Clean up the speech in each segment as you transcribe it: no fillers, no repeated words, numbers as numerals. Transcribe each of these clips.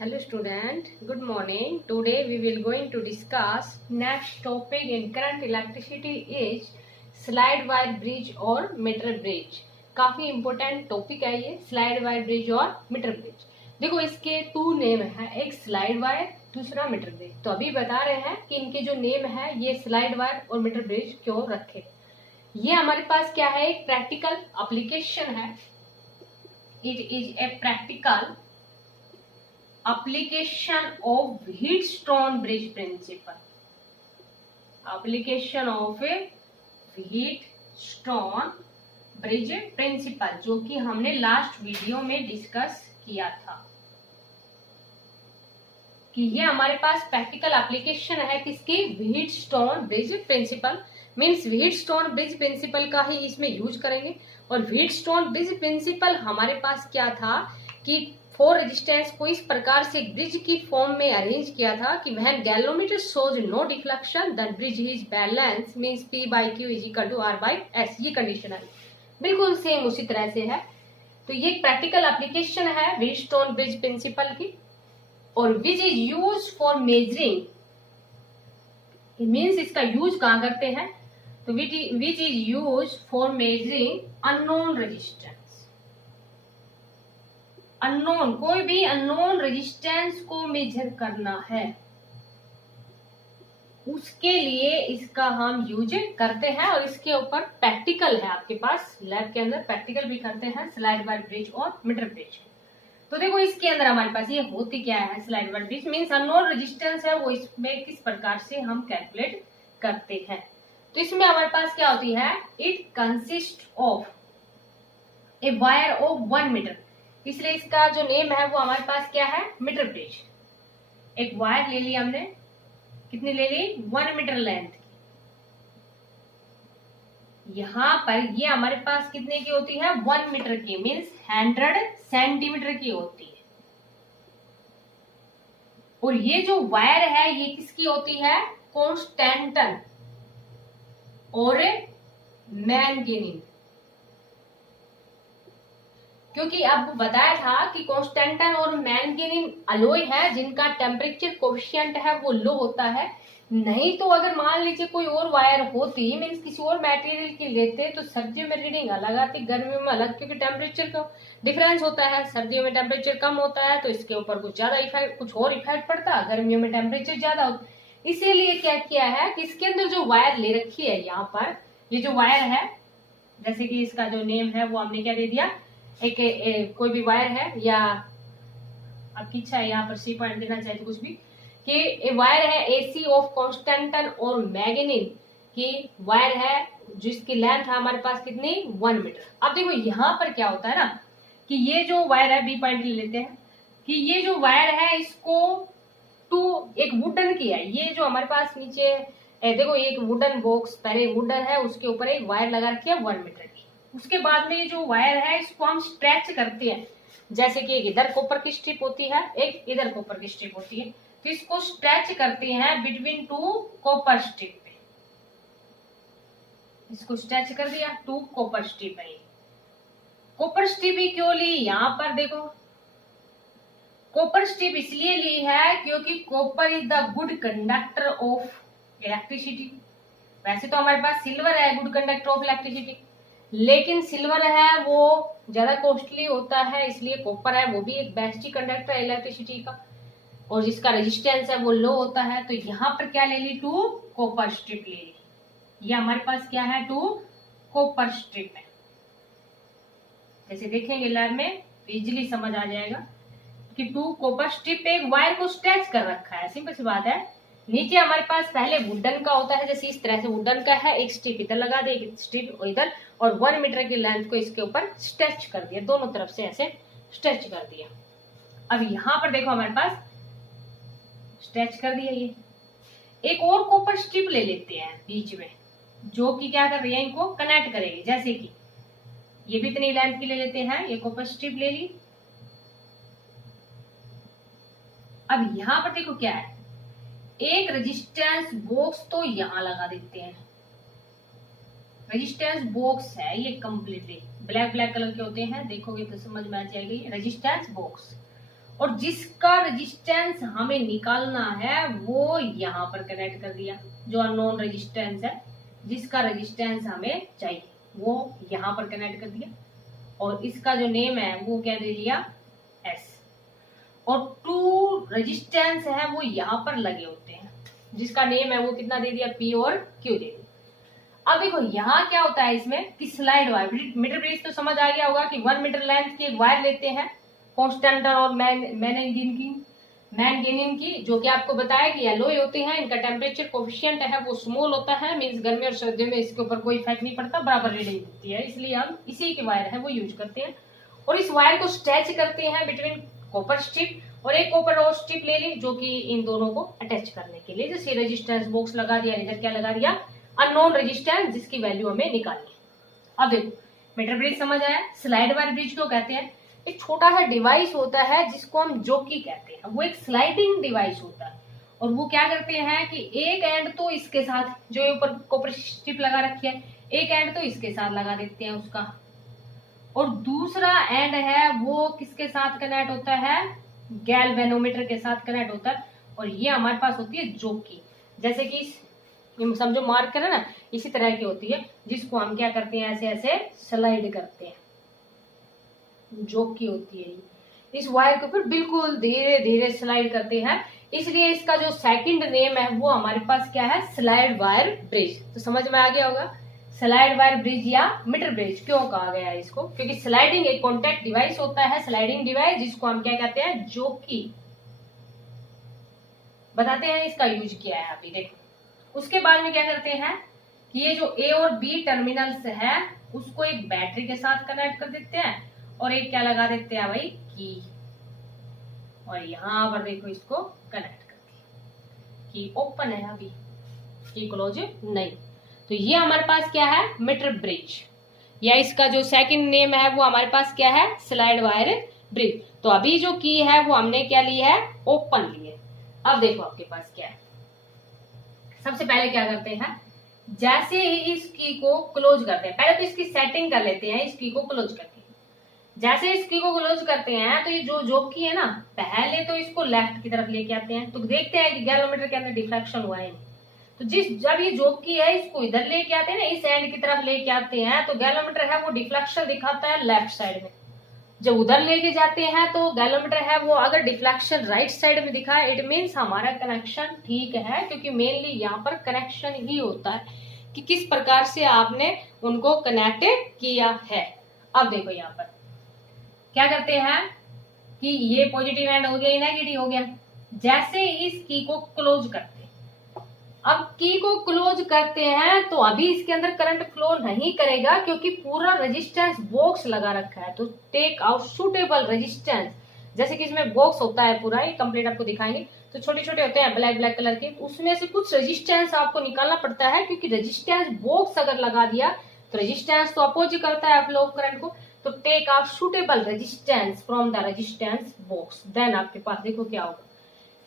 Hello student, good morning. Today we will going to discuss next topic in current electricity is slide wire bridge और metre bridge. काफी important topic है ये slide wire bridge और metre bridge. देखो इसके two name है, एक slide wire दूसरा मीटर ब्रिज। तो अभी बता रहे हैं कि इनके जो नेम है ये स्लाइड वायर और मीटर ब्रिज क्यों रखे। ये हमारे पास क्या है, एक प्रैक्टिकल एप्लीकेशन है। It is a practical application of Wheatstone bridge principle. Application of a Wheatstone bridge principle जो कि हमने लास्ट वीडियो में डिस्कस किया था कि ये हमारे पास प्रैक्टिकल एप्लीकेशन है किसकी, Wheatstone bridge principle. Means Wheatstone bridge principle का ही इसमें यूज करेंगे। और व्हीटस्टोन ब्रिज प्रिंसिपल हमारे पास क्या था कि फोर रेजिस्टेंस को इस प्रकार से ब्रिज की फॉर्म में अरेंज किया था कि when galvanometer shows no deflection the bridge is balance means P by Q is equal to R by S। ये कंडीशन है, बिल्कुल सेम उसी तरह से है। तो ये प्रैक्टिकल एप्लीकेशन है व्हीटस्टोन ब्रिज प्रिंसिपल की और which is use for measuring. Means इसका यूज कहाँ करते हैं, तो which is use for measuring unknown resistance. Unknown, कोई भी अननोन रेजिस्टेंस को मेजर करना है उसके लिए इसका हम यूज करते हैं। और इसके ऊपर प्रैक्टिकल है आपके पास, लैब के अंदर प्रैक्टिकल भी करते हैं स्लाइड वायर ब्रिज और मीटर ब्रिज। तो देखो इसके अंदर हमारे पास ये होती क्या है, slide wire bridge means unknown resistance है वो इसमें किस प्रकार से हम कैलकुलेट करते हैं। तो इसमें हमारे पास क्या होती है, it consist of a wire of 1 metre. इसलिए इसका जो नेम है वो हमारे पास क्या है, मीटर ब्रिज। एक वायर ले ली हमने, कितनी ले ली, 1 मीटर लेंथ। यहां पर ये हमारे पास कितने की होती है, 1 मीटर की, मीन्स 100 सेंटीमीटर की होती है। और ये जो वायर है ये किसकी होती है, कॉन्स्टेंटन और मैंगनीज। क्योंकि अब बताया था कि कॉन्स्टेंटन और मैंगनीज अलॉय है जिनका टेम्परेचर कोएफिशिएंट है वो लो होता है। नहीं तो अगर मान लीजिए कोई और वायर होती, मीन्स किसी और मटेरियल की लेते तो सर्दियों में रीडिंग अलग आती, गर्मियों में अलग, क्योंकि टेम्परेचर का डिफरेंस होता है। सर्दियों में टेम्परेचर कम होता है तो इसके ऊपर कुछ ज्यादा इफेक्ट, कुछ और इफेक्ट पड़ता है, गर्मियों में टेम्परेचर ज्यादा होता। इसीलिए क्या किया है कि इसके अंदर जो वायर ले रखी है, यहाँ पर ये जो वायर है, जैसे कि इसका जो नेम है वो हमने क्या दे दिया, एक कोई भी वायर है या आपकी इच्छा है यहाँ पर सी पॉइंट देना चाहे तो कुछ भी, कि वायर है एसी ऑफ कॉन्स्टेंटन और मैंगनीज की वायर है जिसकी लेंथ है हमारे पास कितनी, 1 मीटर। अब देखो यहाँ पर क्या होता है ना कि ये जो वायर है, बी पॉइंट ले लेते हैं कि ये जो वायर है इसको एक वुडन की है। ये जो हमारे पास नीचे देखो एक वुडन बॉक्स, पहले वुडन है उसके ऊपर एक वायर लगा रखी है 1 मीटर की। उसके बाद में ये जो वायर है इसको हम स्ट्रेच करते हैं, जैसे कि एक इधर कॉपर की स्ट्रिप होती है, एक इधर कॉपर की स्ट्रिप होती है, तो इसको स्ट्रेच करते हैं बिटवीन 2 कॉपर स्ट्रिप पे। इसको स्ट्रेच कर दिया, 2 कॉपर स्ट्रिप है। कॉपर स्ट्रिप ही क्यों ली, यहाँ पर देखो कॉपर स्ट्रिप इसलिए ली है क्योंकि copper is the good conductor of electricity. वैसे तो हमारे पास सिल्वर है गुड कंडक्टर ऑफ इलेक्ट्रिसिटी, लेकिन सिल्वर है वो ज्यादा कॉस्टली होता है, इसलिए कॉपर है वो भी एक बेस्ट कंडक्टर है इलेक्ट्रिसिटी का, और जिसका रेजिस्टेंस है वो लो होता है। तो यहाँ पर क्या ले ली, 2 कॉपर स्ट्रिप ले ली। ये हमारे पास क्या है, 2 कॉपर स्ट्रिप है। जैसे देखेंगे लैब में इजिली समझ आ जाएगा कि 2 कॉपर स्ट्रिप पे एक वायर को स्ट्रेच कर रखा है, सिंपल सी बात है। नीचे हमारे पास पहले वुडन का होता है, जैसे इस तरह से वुडन का है, एक स्ट्रिप इधर लगा दे, एक स्ट्रिप इधर, और 1 मीटर की लेंथ को इसके ऊपर स्ट्रेच कर दिया, दोनों तरफ से ऐसे स्ट्रेच कर दिया। अब यहाँ पर देखो हमारे पास स्ट्रेच कर दिया। ये एक और कॉपर स्ट्रिप ले लेते हैं बीच में, जो कि क्या कर रही है, इनको कनेक्ट करेगी। जैसे कि ये भी इतनी लेंथ की ले लेते हैं, ये कॉपर स्ट्रिप ले ली। अब यहाँ पर देखो क्या है, एक रेजिस्टेंस बॉक्स तो यहां लगा देते हैं। रेजिस्टेंस बॉक्स है ये कंप्लीटली ब्लैक कलर के होते हैं, देखोगे तो समझ में आ जाएगी, रेजिस्टेंस बॉक्स। और जिसका रेजिस्टेंस हमें निकालना है वो यहाँ पर कनेक्ट कर दिया, जो अननोन रेजिस्टेंस है, जिसका रेजिस्टेंस हमें चाहिए वो यहाँ पर कनेक्ट कर दिया, और इसका जो नेम है वो क्या दे दिया, एस। और टू रेजिस्टेंस है वो यहाँ पर लगे होते हैं, जिसका नेम है वो कितना दे दिया, पी और क्यू दे दिया। अब देखो यहाँ क्या होता है इसमें कि स्लाइड वायर, मीटर ब्रिज तो समझ आ गया होगा कि 1 मीटर लेंथ की एक वायर लेते हैं कॉन्स्टेंट और मैंगनीज की, जो कि आपको बताया कि एलॉय होते हैं, इनका टेम्परेचर कोफिशिएंट है वो स्मॉल होता है, मींस गर्मी और सर्दियों में इसके ऊपर कोई इफेक्ट नहीं पड़ता, बराबर रीडिंग होती है, इसलिए हम इसी की वायर है वो यूज करते हैं। और इस वायर को स्ट्रेच करते हैं बिटवीन कॉपर स्ट्रिप, और एक कॉपर और स्ट्रिप ले ली जो कि इन दोनों को अटैच करने के लिए, जैसे रेजिस्टेंस बॉक्स लगा दिया, इधर क्या लगा दिया, अननोन रेजिस्टेंस जिसकी वैल्यू हमें निकालनी है। अब देखो मीटर ब्रिज समझ आया। स्लाइड वायर ब्रिज क्यों कहते हैं, एक छोटा सा डिवाइस होता है जिसको हम जोकी कहते हैं, वो एक स्लाइडिंग डिवाइस होता है, और वो क्या करते हैं कि एक एंड तो इसके साथ, जो ऊपर कॉपर स्ट्रिप लगा रखी है, एक एंड तो इसके साथ लगा देते हैं उसका, और दूसरा एंड है वो किसके साथ कनेक्ट होता है, गैल्वेनोमीटर के साथ कनेक्ट होता है, और ये हमारे पास होती है जोकी, जैसे कि समझो मार्कर है ना, इसी तरह की होती है, जिसको हम क्या करते हैं, ऐसे ऐसे स्लाइड करते हैं, जोकी होती है। इस वायर के ऊपर बिल्कुल धीरे धीरे स्लाइड करते हैं, इसलिए इसका जो सेकंड नेम है वो हमारे पास क्या है, स्लाइड वायर ब्रिज। तो समझ में आ गया होगा स्लाइड वायर ब्रिज या मीटर ब्रिज क्यों कहा गया है इसको, क्योंकि स्लाइडिंग एक कॉन्टेक्ट डिवाइस होता है, स्लाइडिंग डिवाइस जिसको हम क्या कहते हैं, जोकी बताते हैं, इसका यूज किया है अभी देखो। उसके बाद में क्या करते हैं कि ये जो ए और बी टर्मिनल्स है उसको एक बैटरी के साथ कनेक्ट कर देते हैं, और एक क्या लगा देते हैं भाई, की, और यहां पर देखो इसको कनेक्ट कर दिया, की ओपन है अभी, की क्लोज नहीं। तो ये हमारे पास क्या है, मीटर ब्रिज, या इसका जो सेकंड नेम है वो हमारे पास क्या है, स्लाइड वायर ब्रिज। तो अभी जो की है वो हमने क्या ली है, ओपन ली है। अब देखो आपके पास क्या है, सबसे पहले क्या करते हैं, जैसे ही इस की को क्लोज करते हैं, पहले तो इसकी सेटिंग कर लेते हैं, इस की को क्लोज करके, जैसे इस की को क्लोज करते हैं तो ये जो जोकी है ना, पहले तो इसको लेफ्ट की तरफ लेके आते हैं, तो देखते हैं कि गैलोमीटर के अंदर डिफ्रैक्शन हुआ है, तो जब ये जोकी है इसको इधर लेके आते हैं ना, इस एंड की तरफ लेके आते हैं, तो गैलोमीटर है वो डिफ्लेक्शन दिखाता है लेफ्ट साइड में। जब उधर लेके जाते हैं तो गैलोमीटर है वो अगर डिफ्लेक्शन राइट साइड में दिखाए, इट मीन्स हमारा कनेक्शन ठीक है, क्योंकि मेनली यहाँ पर कनेक्शन ही होता है कि किस प्रकार से आपने उनको कनेक्ट किया है। अब देखो यहाँ पर क्या करते हैं कि ये पॉजिटिव एंड हो गया, ये नेगेटिव हो गया, जैसे इस की को क्लोज करते हैं, अब की को क्लोज करते हैं तो अभी इसके अंदर करंट फ्लो नहीं करेगा, क्योंकि पूरा रेजिस्टेंस बॉक्स लगा रखा है, तो टेक आउट सुटेबल रेजिस्टेंस, जैसे कि इसमें बॉक्स होता है पूरा, ये कंप्लीट आपको दिखाएंगे, तो छोटे छोटे होते हैं ब्लैक ब्लैक कलर के, उसमें से कुछ रेजिस्टेंस आपको निकालना पड़ता है, क्योंकि रेजिस्टेंस बॉक्स अगर लगा दिया तो रेजिस्टेंस तो अपोज करता है फ्लो करंट को, तो take out suitable resistance from the resistance box, then आपके पास देखो क्या होगा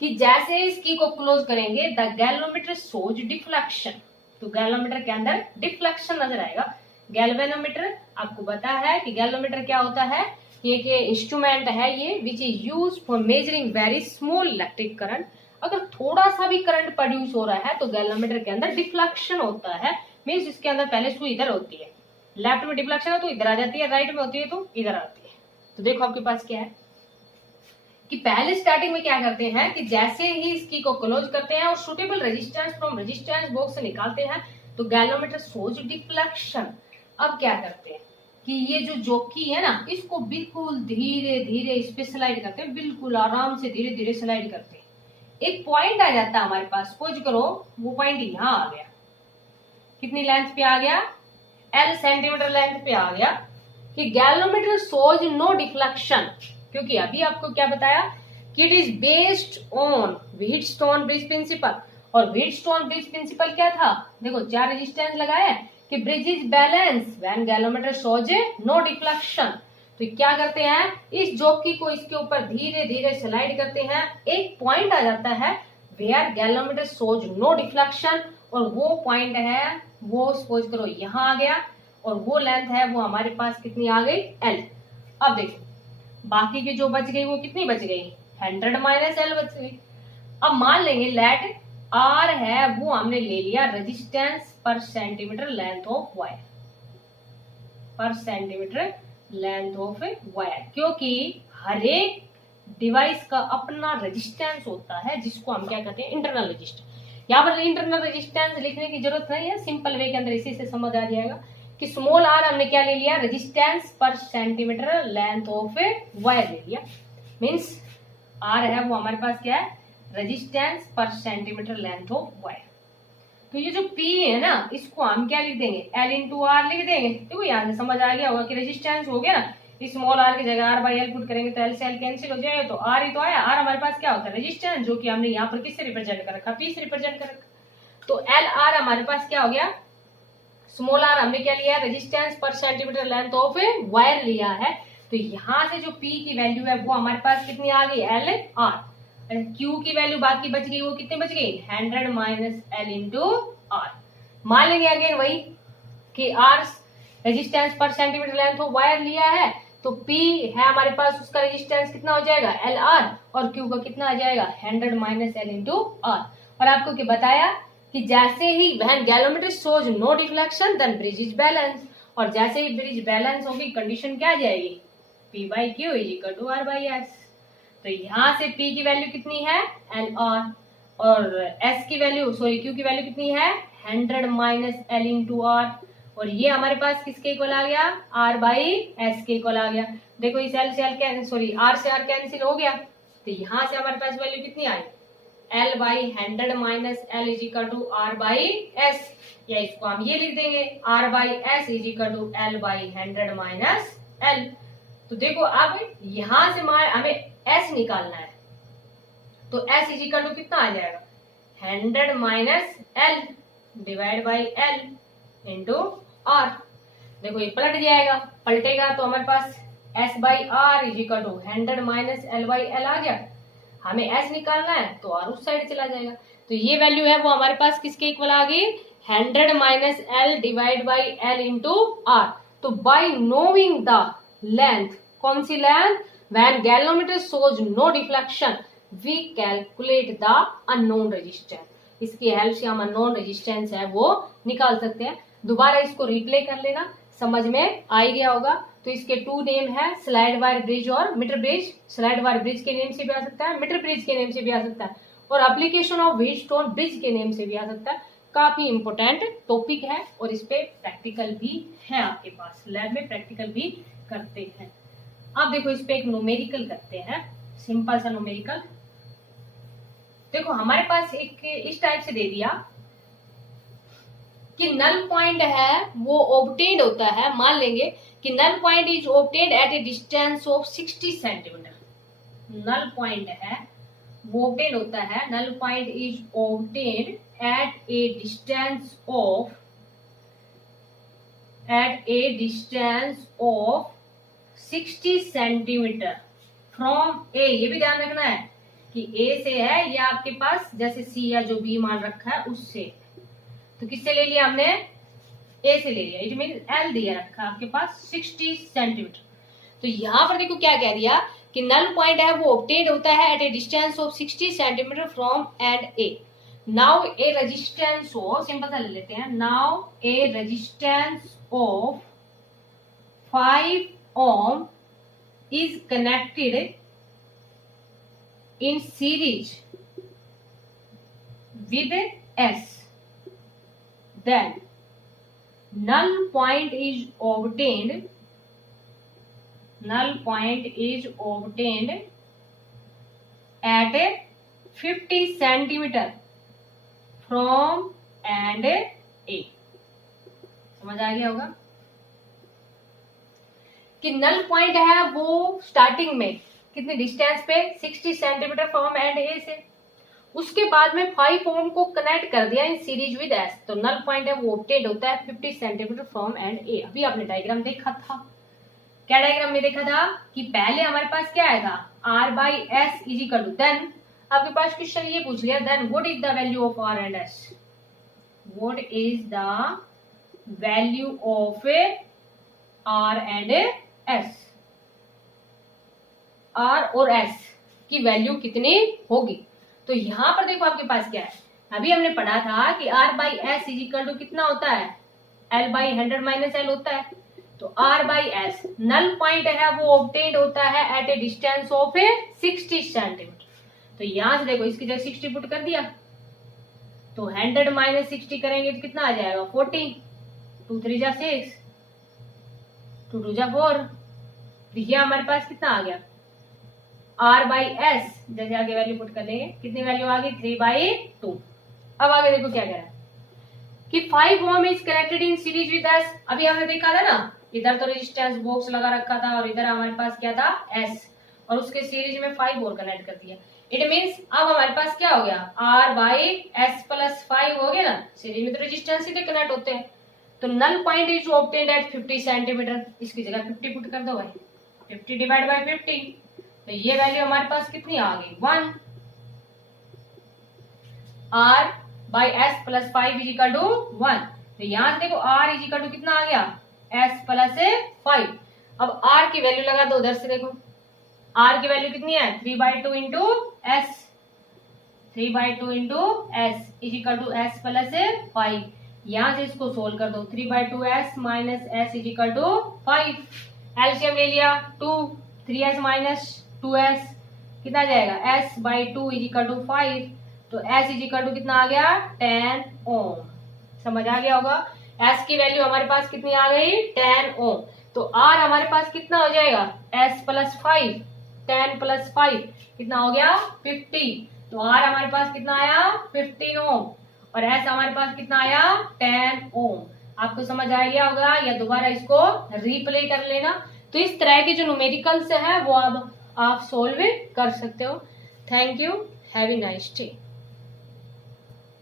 कि जैसे इस की को क्लोज करेंगे, द गैल्वेनोमीटर शोज डिफ्लेक्शन, तो गैल्वेनोमीटर के अंदर डिफ्लेक्शन नजर आएगा। गैल्वेनोमीटर आपको पता है कि गैल्वेनोमीटर क्या होता है, ये कि इंस्ट्रूमेंट है ये which is used for measuring very small electric current. अगर थोड़ा सा भी करंट प्रोड्यूस हो रहा है तो गैल्वेनोमीटर के अंदर डिफ्लेक्शन होता है, मीन्स इसके अंदर पहले सुई इधर होती है, लेफ्ट में डिफ्लेक्शन है तो इधर आ जाती है, राइट में होती है तो इधर आती है। तो देखो आपके पास क्या है कि पहले स्टार्टिंग में क्या करते हैं कि जैसे ही इस की को क्लोज करते हैं और suitable resistance from resistance box से निकालते हैं तो गैल्वेनोमीटर शोज डिफ्लेक्शन। अब क्या करते हैं कि ये जो जोकी है ना, इसको बिल्कुल धीरे धीरे इस पे स्लाइड करते हैं, बिल्कुल आराम से धीरे धीरे स्लाइड करते हैं। एक पॉइंट आ जाता है हमारे पास, सपोज करो वो पॉइंट यहाँ आ गया, कितनी लेंथ पे आ गया, L सेंटीमीटर लेंथ पे आ गया, कि गैल्वेनोमीटर शोज नो डिफ्लेक्शन, क्योंकि अभी आपको क्या बताया कि it is based on Wheatstone bridge principle, और व्हीटस्टोन ब्रिज प्रिंसिपल क्या था, देखो क्या रेजिस्टेंस लगाया कि bridge is balance when galvanometer shows no deflection. तो क्या करते हैं, इस जोकी को इसके ऊपर धीरे धीरे स्लाइड करते हैं, एक पॉइंट आ जाता है where galvanometer shows no deflection, और वो पॉइंट है वो सपोज करो यहाँ आ गया, और वो लेंथ है वो हमारे पास कितनी आ गई, L। अब देखो बाकी की जो बच गई वो कितनी बच गई, 100 माइनस एल बच गई। अब मान लेंगे लेट आर है वो हमने ले लिया रेजिस्टेंस पर सेंटीमीटर लेंथ ऑफ वायर, पर सेंटीमीटर लेंथ ऑफ वायर, क्योंकि हर एक डिवाइस का अपना रेजिस्टेंस होता है जिसको हम क्या कहते हैं इंटरनल रेजिस्टेंस। यहाँ पर इंटरनल रेजिस्टेंस लिखने की जरूरत नहीं है, सिंपल वे के अंदर इसी से समझ आ जाएगा कि स्मॉल आर हमने क्या ले लिया रेजिस्टेंस पर सेंटीमीटर लेंथ ऑफ वायर ले लिया। मीन्स आर है वो हमारे पास क्या है रेजिस्टेंस पर सेंटीमीटर लेंथ ऑफ वायर। तो ये जो P है ना इसको हम क्या लिख देंगे L इंटू आर लिख देंगे। देखो यहाँ से समझ आ गया होगा कि रेजिस्टेंस हो गया ना, स्मॉल आर की जगह आर बाई एल पुट करेंगे तो एल से एल कैंसिल हो जाएगा, तो आर ही तो आया। आर हमारे पास क्या होता है रेजिस्टेंस, जो कि हमने यहाँ पर किससे रिप्रेजेंट कर रखा P से रिप्रेजेंट कर रखा। तो एल आर हमारे पास क्या हो गया, स्मॉल आर हमने क्या लिया रेजिस्टेंस पर सेंटीमीटर लेंथ ऑफ वायर लिया है। तो यहाँ से जो P की वैल्यू है वो हमारे पास कितनी आ गई एल आर, क्यू की वैल्यू बाकी बच गई वो कितनी बच गई 100 माइनस एल इंटू आर। मान लेंगे अगेन वही कि आर रेजिस्टेंस पर सेंटीमीटर लेंथ ऑफ वायर लिया है, तो P है हमारे पास उसका रेजिस्टेंस कितना हो जाएगा एल आर, और Q का कितना आ जाएगा 100 माइनस एल इंटू आर। और आपको क्या बताया कि जैसे ही when galvanometer shows no deflection then bridge is balance, और जैसे ही ब्रिज बैलेंस होगी कंडीशन क्या आ जाएगी P by Q is equal to R by S. तो यहाँ से P की वैल्यू कितनी है एल आर, और S की वैल्यू Q की वैल्यू कितनी है 100 माइनस एल इंटू आर, और ये हमारे पास किसके इक्वल आ गया R बाई एस के इक्वल आ गया। देखो इस एल से एल R से R कैंसिल हो गया, तो यहाँ से हमारे पास वैल्यू कितनी आई L by 100 minus L is equal to R by S, या इसको हम ये लिख देंगे R by S is equal to L by 100 minus L. तो देखो अब यहाँ से हमें S निकालना है, तो S इज इक्वल टू कितना आ जाएगा 100 minus L divide by L into R. देखो ये पलट जाएगा, पलटेगा तो हमारे पास S by R is equal to 100 minus L by L आ गया। हमें S निकालना है तो R उस साइड चला जाएगा, तो ये वैल्यू है वो हमारे पास किसके इक्वल आ गई 100 minus L divide by L into R. तो बाई नोइंग द लेंथ, कौन सी length, when galvanometer shows no deflection we calculate the unknown resistance. इसकी हेल्प से हम अननोन रेजिस्टेंस है वो निकाल सकते हैं। दोबारा इसको रिप्ले कर लेना, समझ में आ ही गया होगा। तो इसके टू नेम है स्लाइड वायर ब्रिज और metre bridge. Slide wire bridge के नेम से भी आ सकता है, मीटर ब्रिज के नेम से भी आ सकता है, और एप्लीकेशन ऑफ व्हीटस्टोन ब्रिज के नेम से भी आ सकता है। काफी इंपोर्टेंट टॉपिक है और इस पे प्रैक्टिकल भी है, आपके पास लैब में प्रैक्टिकल भी करते हैं। अब देखो इस पे एक न्यूमेरिकल करते हैं, सिंपल सा न्यूमेरिकल। देखो हमारे पास एक इस टाइप से दे दिया कि नल पॉइंट है वो ऑब्टेन्ड होता है। मान लेंगे कि null point is obtained at a distance of 60 centimetre. Null point है वो ऑब्टेन्ड होता है, null point is obtained at a distance of 60 centimetre from A. ये भी ध्यान रखना है कि ए से है या आपके पास जैसे सी या जो बी मान रखा है उससे। तो किससे ले लिया हमने, ए से ले लिया, इट मीन एल दिया रखा आपके पास 60 सेंटीमीटर। तो यहाँ पर देखो क्या कह दिया कि नल पॉइंट है वो ऑब्टेन्ड होता है at a distance of 60 centimetre from end A. Now a resistance of, simple सा ले लेते हैं, now a resistance of 5 ohm is connected in series with S, then null point is obtained at 50 centimeter from and A। समझ आ गया होगा कि null point है वो स्टार्टिंग में कितने डिस्टेंस पे 60 सेंटीमीटर फ्रॉम एंड ए से, उसके बाद में 5 ओम को कनेक्ट कर दिया इन सीरीज विद एस। तो नल पॉइंट है वो ऑब्टेन्ड होता है 50 सेंटीमीटर फ्रॉम एंड ए। अभी आपने डायग्राम देखा था, क्या डायग्राम में देखा था कि पहले हमारे पास क्या आएगा R by S is equal to, then आपके पास क्वेश्चन ये पूछ लिया then what is the value of R and S, what is the value of R and S, R और एस की वैल्यू कितनी होगी। तो यहाँ पर देखो आपके पास क्या है, अभी हमने पढ़ा था कि R by S is equal to कितना होता है, L बाई 100 माइनस L होता है। तो R by S null point है वो ऑब्टेन्ड होता है at a distance of 60 centimetre. तो यहां से देखो इसकी जगह 60 पुट कर दिया, तो 100 माइनस 60 करेंगे तो कितना आ जाएगा 40, 2 3 जा 6, 2 2 जा 4। देखिए हमारे पास कितना आ गया R बाई एस, जैसे आगे वैल्यू पुट कर लेंगे, कितनी वैल्यू आ गई 3/2। अब आगे देखो क्या कह रहा है कि 5 ohm is connected in series with S। अभी हमने देखा था ना, इधर तो रेजिस्टेंस बॉक्स लगा रखा था और इधर हमारे पास क्या था S, और उसके सीरीज में 5 और कनेक्ट कर दिया। इट मीन्स अब हमारे पास क्या हो गया R बाई एस प्लस 5 हो गया ना, सीरीज में तो रेजिस्टेंस सीधे कनेक्ट होते हैं। तो null point is obtained at 50 centimetre, इसकी जगह 50 पुट कर दो भाई, 50 डिवाइड बाई 50, तो ये वैल्यू हमारे पास कितनी आ गई 1। R by S plus 5 is equal to 1। तो यहां से देखो R इज इक्वल टू कितना आ गया S प्लस 5। अब R की वैल्यू लगा दो, उधर से देखो R की वैल्यू कितनी है 3/2 into S, 3/2 into S is equal to S plus 5। यहां से इसको सोल्व कर दो, 3/2 S minus S is equal to 5। LCM ले लिया 2, 3S माइनस 2S कितना जाएगा S by 2 is equal to 5। तो S इज इक्वल टू कितना आ गया 10 ओम। समझ आ गया होगा, S की वैल्यू हमारे पास कितनी आ गई 10 ओम। तो R हमारे पास कितना हो जाएगा S प्लस 5, 10 प्लस 5 कितना हो गया 50। तो R हमारे पास कितना आया 15 ओम और S हमारे पास कितना आया 10 ओम। आपको समझ आ गया होगा, या दोबारा इसको रिप्ले कर लेना। तो इस तरह के जो न्यूमेरिकल्स है वो अब आप सोल्व कर सकते हो। Thank you, have a nice day.